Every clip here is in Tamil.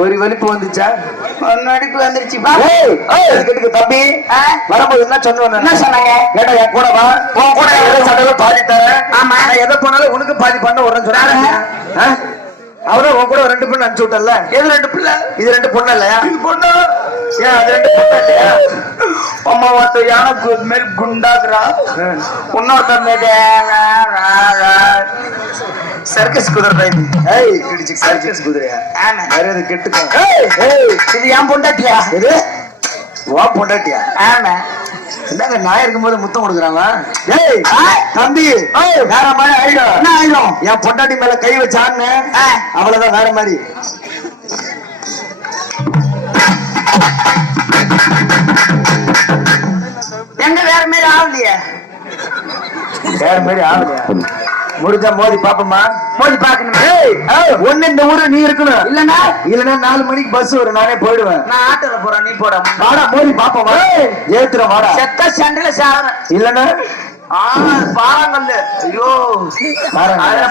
ஒரு வலிப்பு வந்துச்சா? நடிப்பு வந்துருச்சு. தம்பி வரும்போது என்ன சொன்ன? என்ன சொன்னாங்க? கேட்டா என் கூட வா, உன் கூட சட்டையில பாதி தரேன். ஆமா, எதை போனாலும் உனக்கு பாதி பண்ண ஒரு சொன்னாங்க. அவரும் உன் கூட 2 பொண்ணு அனுப்பிச்சு விட்டல. எது 2 பிள்ளை? இது 2 பொண்ணு இல்லையா? இது பொண்ணு. ஏன் அது 2 பொண்ணு இல்லையா? அம்மா ஒருத்தர் யானை மேல் குண்டாக்குறா, இன்னொருத்தர் மேல சர்க்கஸ் குதிரை. சர்க்கஸ் குதிரையா? கெட்டுக்கோ. இது ஏன் பொண்டாட்டியா? இது வா பொண்டாட்டியா? ஆமா. என்னங்க நாய் இருக்கும்போது முத்தம் கொடுக்குறாங்க? தம்பி வேற மாதிரி ஆயிடும். என்ன ஆயிடும்? என் பொண்டாட்டி மேல கை வச்சான்னு அவ்வளவுதான், வேற மாதிரி. எங்க வேற மாதிரி ஆகலையே? வேற மாதிரி ஆகலையா? முடிஞ்சா மோதி பாப்போமா? மோதி பாக்கணும். ஒண்ணு இந்த ஊரு நீ இருக்கணும். இல்லன்னா 4 மணிக்கு பஸ் வரும், நானே போயிடுவேன். நான் ஆட்டோல போறேன், நீ போட. வாடா மோதி பாப்போமா? ஏத்துற வாடா. செத்த சண்டையில சாகுறேன். இல்லன்னா பாறாங்கல்லு. ஐயோ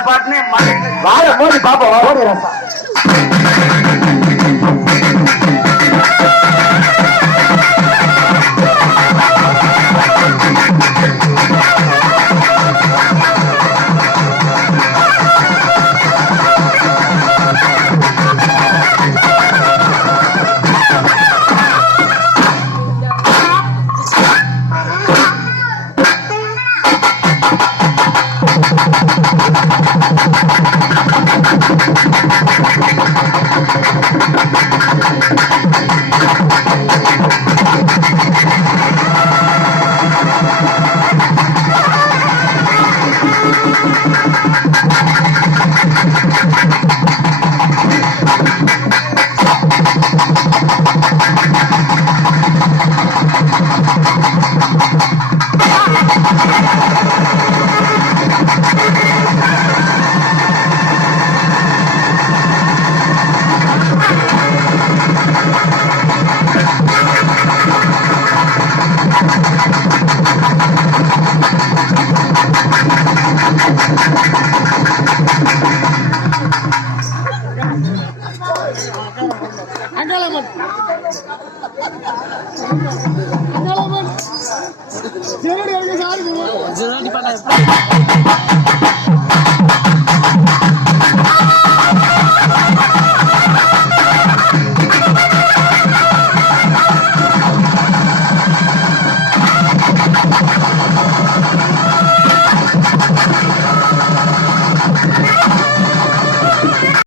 பாட்டுனே வாட மோதி பாப்போம். ஓடி ரசா. Jangan